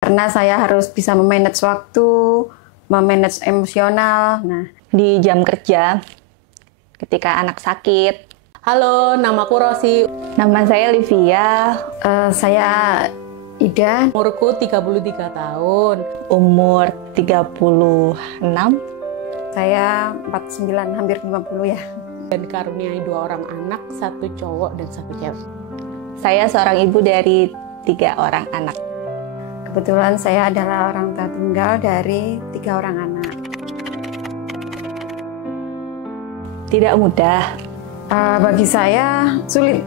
Karena saya harus bisa memanage waktu, memanage emosional. Nah, di jam kerja, ketika anak sakit. Halo, namaku Rosi. Nama saya Livia. Saya Ida. Umurku 33 tahun. Umur 36. Saya 49, hampir 50 ya. Dan dikaruniai 2 orang anak, 1 cowok dan 1 cewek. Saya seorang ibu dari 3 orang anak. Kebetulan saya adalah orang tua tunggal dari 3 orang anak. Tidak mudah. Bagi saya sulit.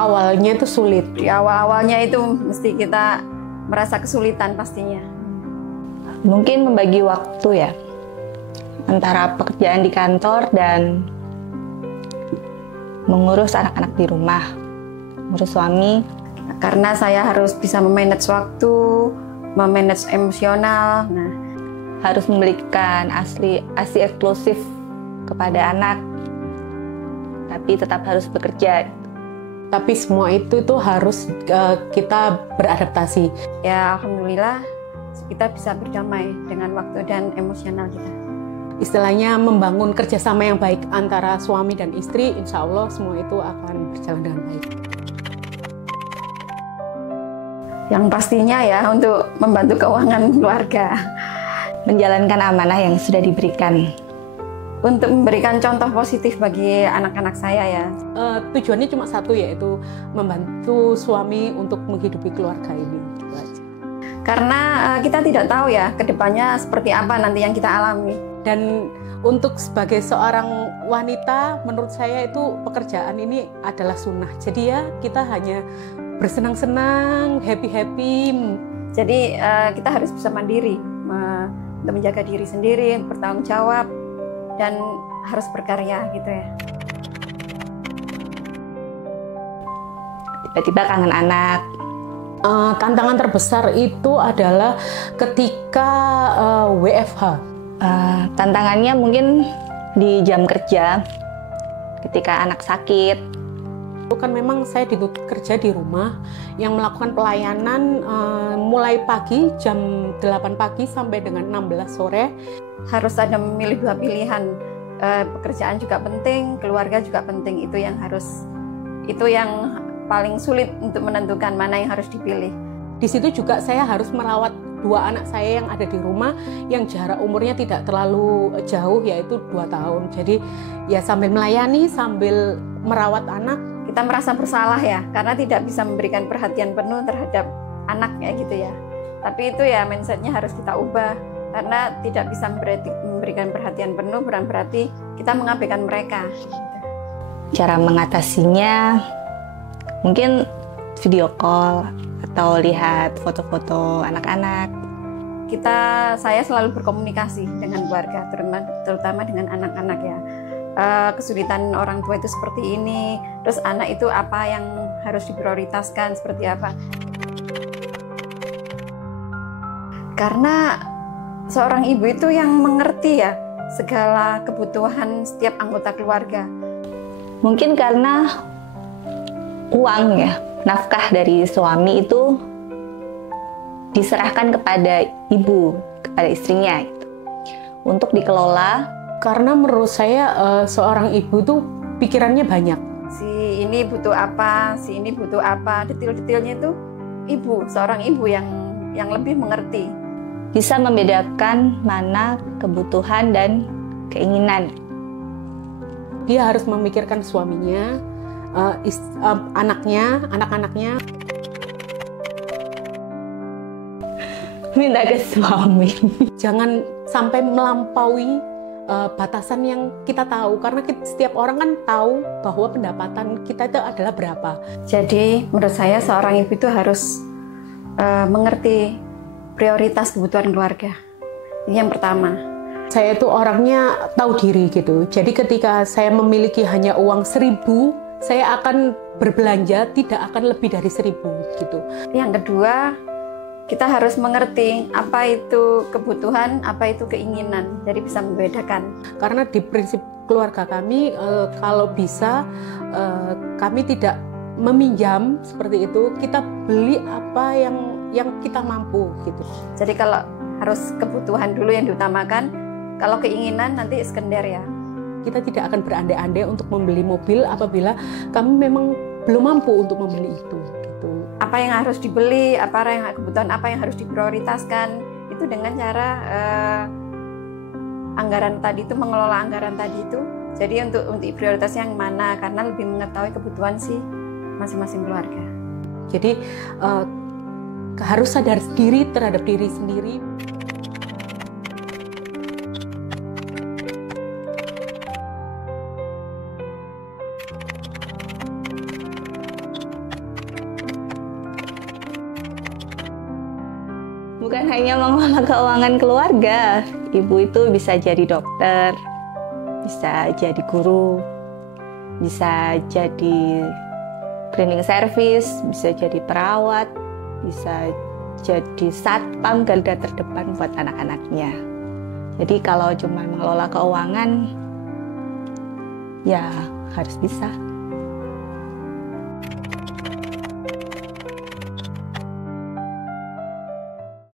Awalnya itu sulit. Di awal-awalnya itu mesti kita merasa kesulitan pastinya. Mungkin membagi waktu ya, antara pekerjaan di kantor dan mengurus anak-anak di rumah, mengurus suami. Karena saya harus bisa memanage waktu, memanage emosional. Nah, harus memberikan asi eksklusif kepada anak, tapi tetap harus bekerja. Tapi semua itu harus kita beradaptasi. Ya, alhamdulillah kita bisa berdamai dengan waktu dan emosional kita. Istilahnya membangun kerjasama yang baik antara suami dan istri, insya Allah semua itu akan berjalan dengan baik. Yang pastinya ya untuk membantu keuangan keluarga. Menjalankan amanah yang sudah diberikan. Untuk memberikan contoh positif bagi anak-anak saya ya. Tujuannya cuma satu, yaitu membantu suami untuk menghidupi keluarga ini. Gitu aja. Karena kita tidak tahu ya kedepannya seperti apa nanti yang kita alami. Dan untuk sebagai seorang wanita, menurut saya itu pekerjaan ini adalah sunnah. Jadi ya kita hanya bersenang-senang, happy-happy. Jadi kita harus bisa mandiri, untuk menjaga diri sendiri, bertanggung jawab, dan harus berkarya gitu ya. Tiba-tiba kangen anak. Tantangan terbesar itu adalah ketika WFH. Tantangannya mungkin di jam kerja, ketika anak sakit. Itu kan memang saya dituntut kerja di rumah yang melakukan pelayanan mulai pagi jam 8 pagi sampai dengan 16 sore. Harus ada memilih 2 pilihan, pekerjaan juga penting, keluarga juga penting. Itu yang paling sulit untuk menentukan mana yang harus dipilih. Di situ juga saya harus merawat 2 anak saya yang ada di rumah, yang jarak umurnya tidak terlalu jauh, yaitu 2 tahun. Jadi ya sambil melayani, sambil merawat anak. Kita merasa bersalah ya, karena tidak bisa memberikan perhatian penuh terhadap anak kayak gitu ya. Tapi itu ya mindsetnya harus kita ubah, karena tidak bisa memberikan perhatian penuh bukan berarti kita mengabaikan mereka. Cara mengatasinya mungkin video call atau lihat foto-foto anak-anak. Saya selalu berkomunikasi dengan keluarga, terutama dengan anak-anak ya. Kesulitan orang tua itu seperti ini, terus anak itu apa yang harus diprioritaskan, seperti apa. Karena seorang ibu itu yang mengerti ya segala kebutuhan setiap anggota keluarga. Mungkin karena uang ya, nafkah dari suami itu diserahkan kepada ibu, kepada istrinya gitu, untuk dikelola. Karena menurut saya seorang ibu tuh pikirannya banyak. Si ini butuh apa, si ini butuh apa, detail-detailnya itu seorang ibu yang lebih mengerti. Bisa membedakan mana kebutuhan dan keinginan. Dia harus memikirkan suaminya, anaknya, anak-anaknya. Minta ke suami. Jangan sampai melampaui batasan yang kita tahu, karena setiap orang kan tahu bahwa pendapatan kita itu adalah berapa. Jadi menurut saya seorang ibu itu harus mengerti prioritas kebutuhan keluarga. Ini yang pertama. Saya itu orangnya tahu diri gitu. Jadi ketika saya memiliki hanya uang 1.000, saya akan berbelanja tidak akan lebih dari 1.000 gitu. Yang kedua, kita harus mengerti apa itu kebutuhan, apa itu keinginan. Jadi bisa membedakan. Karena di prinsip keluarga kami, kalau bisa kami tidak meminjam seperti itu. Kita beli apa yang yang kita mampu gitu. Jadi kalau harus kebutuhan dulu yang diutamakan, kalau keinginan nanti sekunder ya. Kita tidak akan berandai-andai untuk membeli mobil apabila kami memang belum mampu untuk membeli itu. Gitu. Apa yang harus dibeli, kebutuhan apa yang harus diprioritaskan, itu dengan cara anggaran tadi itu, mengelola anggaran tadi itu. Jadi untuk prioritas yang mana, karena lebih mengetahui kebutuhan si masing-masing keluarga. Jadi harus sadar diri terhadap diri sendiri. Bukan hanya mengelola keuangan keluarga, ibu itu bisa jadi dokter, bisa jadi guru, bisa jadi cleaning service, bisa jadi perawat, bisa jadi satpam garda terdepan buat anak-anaknya. Jadi kalau cuma mengelola keuangan, ya harus bisa.